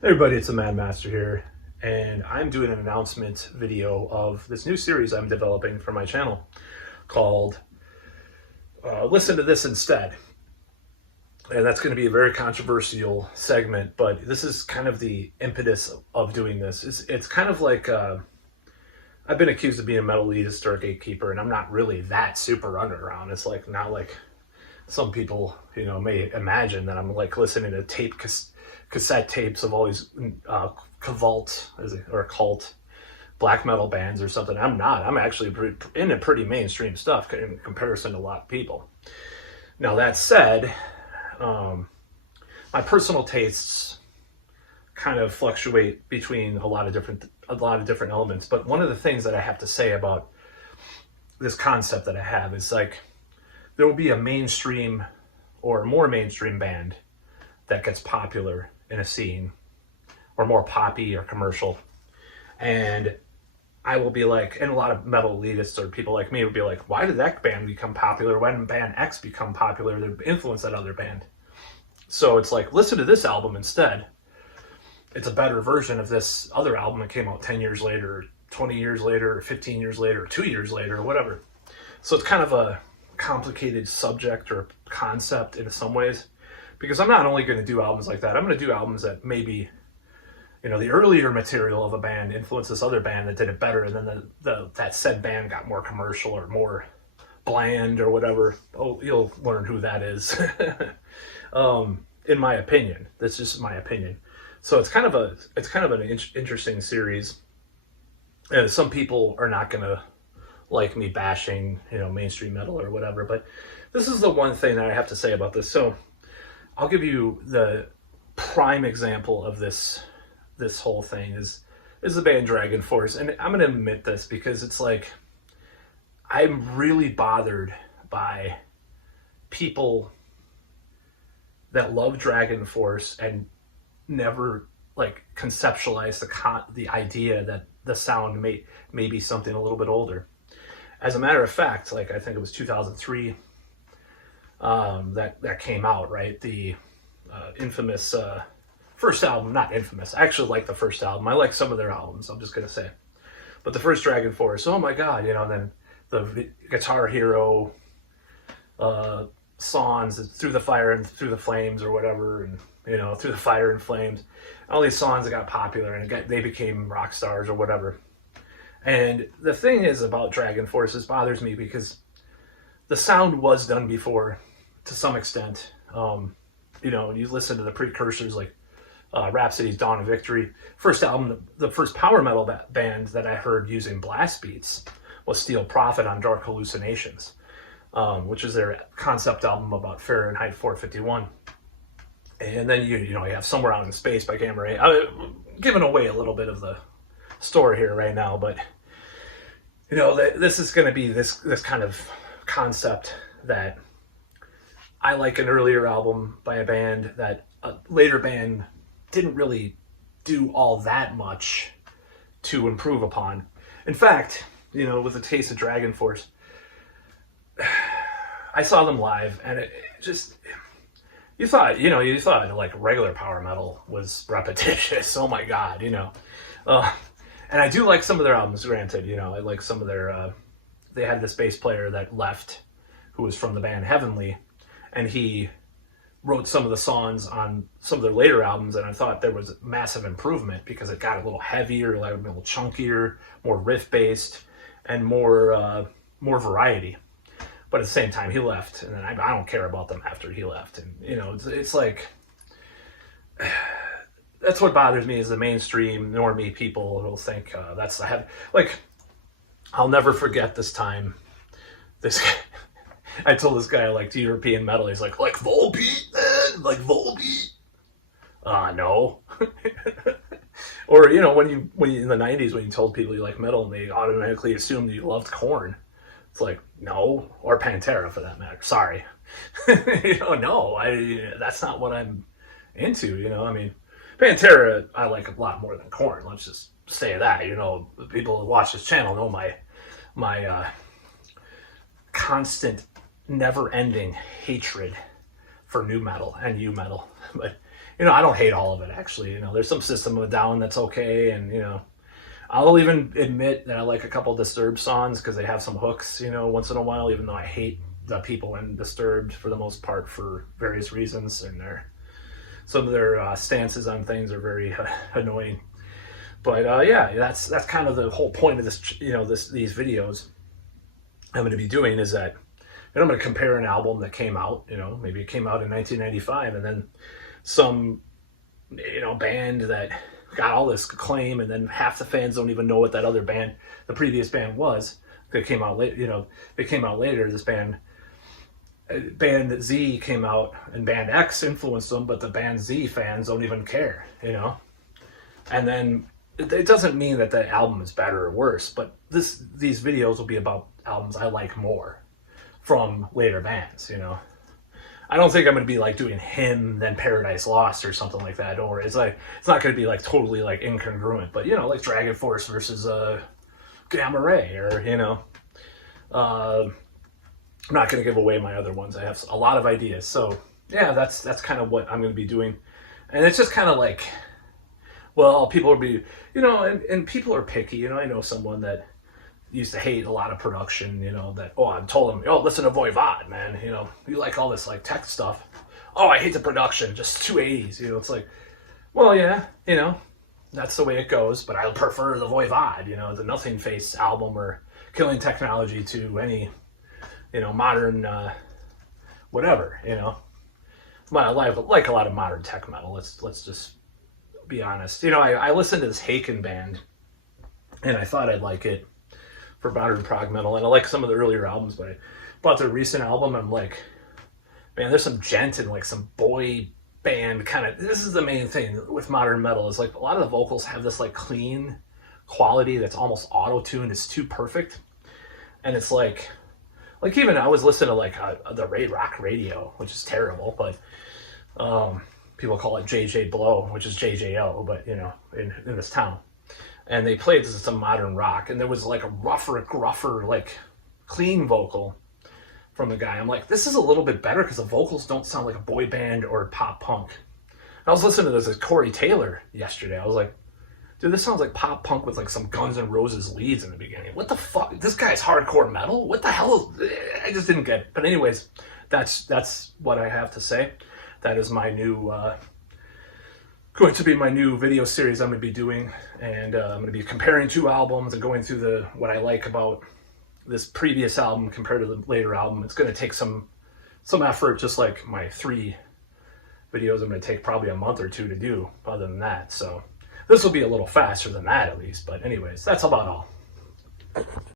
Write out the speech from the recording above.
Hey everybody, it's the Mad Master here, and I'm doing an announcement video of this new series I'm developing for my channel called Listen to This Instead. And that's going to be a very controversial segment, but this is kind of the impetus of doing this. It's kind of like I've been accused of being a metal elitist or a gatekeeper, and I'm not really that super underground. It's like not like some people, may imagine that I'm like listening to cassette tapes of all these cult or cult black metal bands or something. I'm not. I'm actually into pretty mainstream stuff in comparison to a lot of people. Now that said, my personal tastes kind of fluctuate between a lot of different elements. But one of the things that I have to say about this concept that I have is like there will be a mainstream or more mainstream band that gets popular in a scene or more poppy or commercial, and I will be like, and a lot of metal elitists or people like me would be like, why did that band become popular? Why didn't band X become popular that influenced that other band? So it's like, listen to this album instead. It's a better version of this other album that came out 10 years later, 20 years later, 15 years later, 2 years later, or whatever. So it's kind of a complicated subject or concept in some ways, because I'm not only going to do albums like that, I'm going to do albums that maybe, the earlier material of a band influenced this other band that did it better, and then that said band got more commercial or more bland or whatever. Oh, you'll learn who that is. In my opinion, that's just my opinion. So it's kind of an interesting series, and some people are not going to like me bashing, mainstream metal or whatever. But this is the one thing that I have to say about this. So I'll give you the prime example of this whole thing is the band Dragon Force. And I'm going to admit this because it's like, I'm really bothered by people that love Dragon Force and never like conceptualize the idea that the sound may be something a little bit older. As a matter of fact, like I think it was 2003 that came out, right? The infamous first album, not infamous. I actually like the first album. I like some of their albums, I'm just gonna say. But the first Dragon Force, oh my god, and then the Guitar Hero songs, Through the Fire and Through the Flames or whatever, and Through the Fire and Flames, all these songs that got popular and they became rock stars or whatever. And the thing is about Dragon Force, this bothers me because the sound was done before to some extent. When you listen to the precursors like Rhapsody's Dawn of Victory, first album, the first power metal band that I heard using blast beats was Steel Prophet on Dark Hallucinations, which is their concept album about Fahrenheit 451. And then you have Somewhere Out in Space by Gamma Ray. I'm giving away a little bit of the story here right now, but this is going to be this kind of concept that I like an earlier album by a band that a later band didn't really do all that much to improve upon. In fact, with the Taste of Dragon Force, I saw them live, and it just, you thought like regular power metal was repetitious. Oh my god, and I do like some of their albums, granted. I like some of their they had this bass player that left who was from the band Heavenly, and he wrote some of the songs on some of their later albums, and I thought there was massive improvement because it got a little heavier, like a little chunkier, more riff based, and more variety. But at the same time, he left, and then I don't care about them after he left. And it's like, that's what bothers me is the mainstream normie people who'll think that's like, I'll never forget this time. This I told this guy I liked European metal. He's like Volbeat, man, like Volbeat. No. Or when you in the '90s when you told people you like metal and they automatically assumed you loved Korn. It's like, no, or Pantera for that matter. Sorry. No, that's not what I'm into. I mean, Pantera I like a lot more than Korn. Let's just say that. People who watch this channel know my constant, never-ending hatred for new metal and new metal. But I don't hate all of it actually. There's some System of a Down that's okay, and I'll even admit that I like a couple Disturbed songs because they have some hooks, once in a while, even though I hate the people in Disturbed for the most part for various reasons, and some of their stances on things are very annoying. But yeah, that's kind of the whole point of this, these videos I'm going to be doing is that I'm going to compare an album that came out, maybe it came out in 1995, and then some, band that got all this acclaim, and then half the fans don't even know what that other band, the previous band was. It came out late, it came out later. This band Z came out, and band X influenced them, but the band Z fans don't even care, And then it doesn't mean that the album is better or worse, but these videos will be about albums I like more from later bands, I don't think I'm going to be like doing Him, then Paradise Lost or something like that. Don't worry. It's not going to be like totally like incongruent, but like Dragon Force versus Gamma Ray, or I'm not going to give away my other ones. I have a lot of ideas. So yeah, that's kind of what I'm going to be doing. And it's just kind of like, well, people will be, and people are picky. I know someone that used to hate a lot of production, that, I told him, listen to Voivod, man, you like all this like tech stuff. I hate the production, just 280s, it's like, well, yeah, that's the way it goes, but I prefer the Voivod, the Nothing Face album or Killing Technology to any, modern, whatever, But I like a lot of modern tech metal, let's just be honest. I listened to this Haken band, and I thought I'd like it for modern prog metal, and I like some of the earlier albums, but I bought their recent album, and I'm like, man, there's some gent and like some boy band kind of, this is the main thing with modern metal, is like a lot of the vocals have this like clean quality that's almost auto-tuned. It's too perfect. And it's like even I was listening to like the rock radio, which is terrible, but people call it JJ Blow, which is JJO, but in this town. And they played some modern rock, and there was like a gruffer, like clean vocal from the guy. I'm like, this is a little bit better because the vocals don't sound like a boy band or pop punk. I was listening to this Corey Taylor yesterday. I was like, dude, this sounds like pop punk with like some Guns N' Roses leads in the beginning. What the fuck? This guy's hardcore metal? What the hell? I just didn't get it. But anyways, that's what I have to say. That is my new going to be my new video series I'm going to be doing, and I'm going to be comparing two albums and going through what I like about this previous album compared to the later album. It's going to take some effort, just like my 3 videos I'm going to take probably a month or 2 to do, other than that. So this will be a little faster than that at least, but anyways, that's about all.